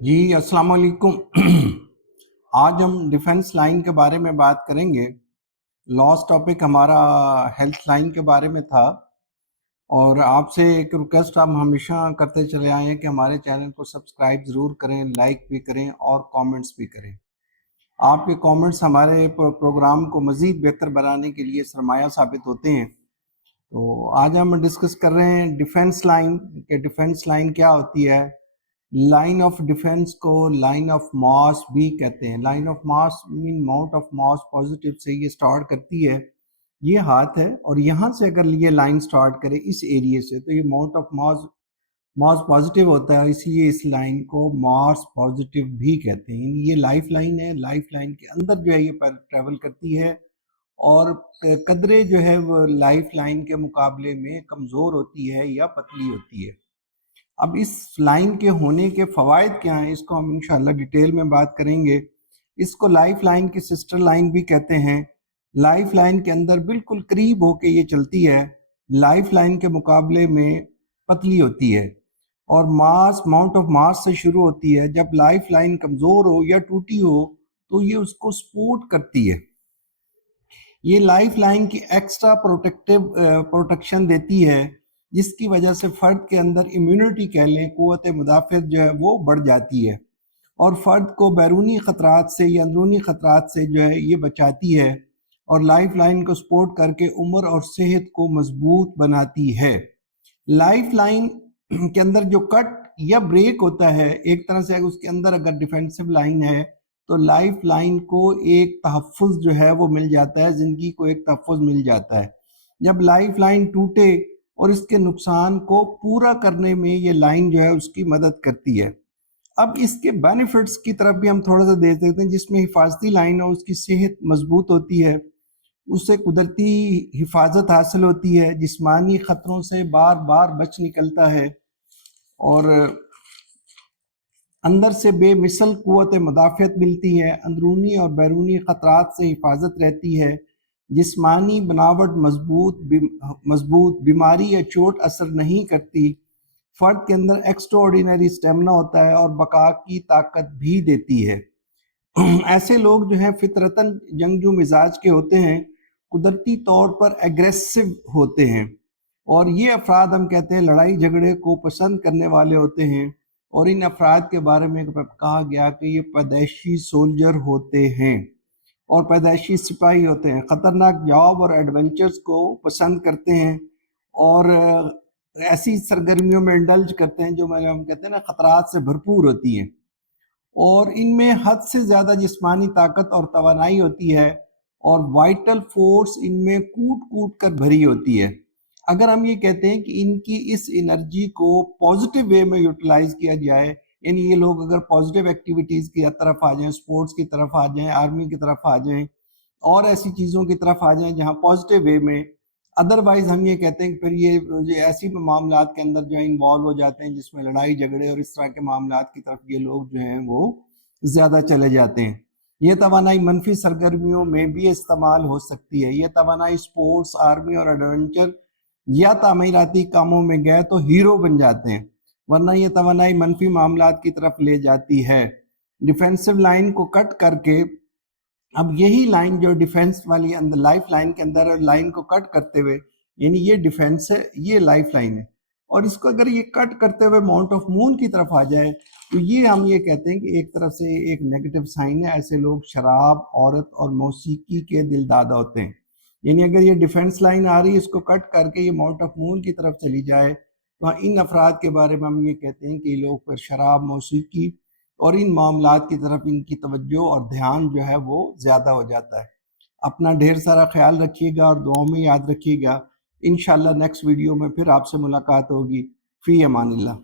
جی السلام علیکم۔ آج ہم ڈیفنس لائن کے بارے میں بات کریں گے۔ لاسٹ ٹاپک ہمارا ہیلتھ لائن کے بارے میں تھا، اور آپ سے ایک ریکویسٹ ہم ہمیشہ کرتے چلے آئے ہیں کہ ہمارے چینل کو سبسکرائب ضرور کریں، لائک بھی کریں اور کامنٹس بھی کریں۔ آپ کے کامنٹس ہمارے پروگرام کو مزید بہتر بنانے کے لیے سرمایہ ثابت ہوتے ہیں۔ تو آج ہم ڈسکس کر رہے ہیں ڈیفنس لائن کہ ڈیفنس لائن کیا ہوتی ہے۔ لائن آف ڈیفنس کو لائن آف ماس بھی کہتے ہیں۔ لائن آف ماس مین ماؤنٹ آف ماس پازیٹیو سے یہ سٹارٹ کرتی ہے، یہ ہاتھ ہے، اور یہاں سے اگر یہ لائن سٹارٹ کرے اس ایریے سے تو یہ ماؤنٹ آف ماس پازیٹیو ہوتا ہے، اسی لیے اس لائن کو ماس پازیٹیو بھی کہتے ہیں۔ یعنی یہ لائف لائن ہے، لائف لائن کے اندر جو ہے یہ ٹریول کرتی ہے، اور قدرے جو ہے وہ لائف لائن کے مقابلے میں کمزور ہوتی ہے یا پتلی ہوتی ہے۔ اب اس لائن کے ہونے کے فوائد کیا ہیں، اس کو ہم انشاءاللہ ڈیٹیل میں بات کریں گے۔ اس کو لائف لائن کی سسٹر لائن بھی کہتے ہیں۔ لائف لائن کے اندر بالکل قریب ہو کے یہ چلتی ہے، لائف لائن کے مقابلے میں پتلی ہوتی ہے، اور ماؤنٹ آف ماس سے شروع ہوتی ہے۔ جب لائف لائن کمزور ہو یا ٹوٹی ہو تو یہ اس کو سپورٹ کرتی ہے۔ یہ لائف لائن کی ایکسٹرا پروٹیکشن دیتی ہے، جس کی وجہ سے فرد کے اندر امیونٹی کہہ لیں، قوت مدافعت جو ہے وہ بڑھ جاتی ہے، اور فرد کو بیرونی خطرات سے یا اندرونی خطرات سے جو ہے یہ بچاتی ہے، اور لائف لائن کو سپورٹ کر کے عمر اور صحت کو مضبوط بناتی ہے۔ لائف لائن کے اندر جو کٹ یا بریک ہوتا ہے، ایک طرح سے اس کے اندر اگر ڈیفینسو لائن ہے تو لائف لائن کو ایک تحفظ جو ہے وہ مل جاتا ہے، زندگی کو ایک تحفظ مل جاتا ہے۔ جب لائف لائن ٹوٹے اور اس کے نقصان کو پورا کرنے میں یہ لائن جو ہے اس کی مدد کرتی ہے۔ اب اس کے بینیفٹس کی طرف بھی ہم تھوڑا سا دیکھ سکتے ہیں۔ جس میں حفاظتی لائن ہو، اس کی صحت مضبوط ہوتی ہے، اس سے قدرتی حفاظت حاصل ہوتی ہے، جسمانی خطروں سے بار بار بچ نکلتا ہے، اور اندر سے بے مثل قوت مدافعت ملتی ہے، اندرونی اور بیرونی خطرات سے حفاظت رہتی ہے، جسمانی بناوٹ مضبوط، بیماری یا چوٹ اثر نہیں کرتی، فرد کے اندر ایکسٹرا آرڈینری سٹیمنا ہوتا ہے، اور بقا کی طاقت بھی دیتی ہے۔ ایسے لوگ جو ہیں فطرتاً جنگجو مزاج کے ہوتے ہیں، قدرتی طور پر ایگریسو ہوتے ہیں، اور یہ افراد ہم کہتے ہیں لڑائی جھگڑے کو پسند کرنے والے ہوتے ہیں، اور ان افراد کے بارے میں کہا گیا کہ یہ پیدائشی سولجر ہوتے ہیں اور پیدائشی سپاہی ہوتے ہیں، خطرناک جاب اور ایڈونچرز کو پسند کرتے ہیں، اور ایسی سرگرمیوں میں انڈلج کرتے ہیں جو ہم کہتے ہیں نا خطرات سے بھرپور ہوتی ہیں، اور ان میں حد سے زیادہ جسمانی طاقت اور توانائی ہوتی ہے، اور وائٹل فورس ان میں کوٹ کوٹ کر بھری ہوتی ہے۔ اگر ہم یہ کہتے ہیں کہ ان کی اس انرجی کو پازیٹیو وے میں یوٹیلائز کیا جائے، یعنی یہ لوگ اگر پازیٹیو ایکٹیویٹیز کی طرف آ جائیں، سپورٹس کی طرف آ جائیں، آرمی کی طرف آ جائیں، اور ایسی چیزوں کی طرف آ جائیں جہاں پازیٹیو وے میں، ادروائز ہم یہ کہتے ہیں کہ پھر یہ ایسی معاملات کے اندر جو ہے انوالو ہو جاتے ہیں جس میں لڑائی جھگڑے اور اس طرح کے معاملات کی طرف یہ لوگ جو ہیں وہ زیادہ چلے جاتے ہیں۔ یہ توانائی منفی سرگرمیوں میں بھی استعمال ہو سکتی ہے۔ یہ توانائی سپورٹس، آرمی اور ایڈونچر یا تعمیراتی کاموں میں گئے تو ہیرو بن جاتے ہیں، ورنہ یہ توانائی منفی معاملات کی طرف لے جاتی ہے۔ ڈیفینسو لائن کو کٹ کر کے، اب یہی لائن جو ڈیفینس والی اندر لائف لائن کے اندر لائن کو کٹ کرتے ہوئے، یعنی یہ ڈیفینس ہے، یہ لائف لائن ہے، اور اس کو اگر یہ کٹ کرتے ہوئے ماؤنٹ آف مون کی طرف آ جائے تو یہ ہم یہ کہتے ہیں کہ ایک طرف سے ایک نیگیٹو سائن ہے۔ ایسے لوگ شراب، عورت اور موسیقی کے دل دادہ ہوتے ہیں۔ یعنی اگر یہ ڈیفنس لائن آ رہی ہے، اس کو کٹ کر کے یہ ماؤنٹ آف مون کی طرف چلی جائے تو ان افراد کے بارے میں ہم یہ کہتے ہیں کہ یہ لوگ پھر شراب، موسیقی اور ان معاملات کی طرف ان کی توجہ اور دھیان جو ہے وہ زیادہ ہو جاتا ہے۔ اپنا ڈھیر سارا خیال رکھیے گا، اور دعاؤں میں یاد رکھیے گا۔ انشاءاللہ نیکسٹ ویڈیو میں پھر آپ سے ملاقات ہوگی۔ فی امان اللہ۔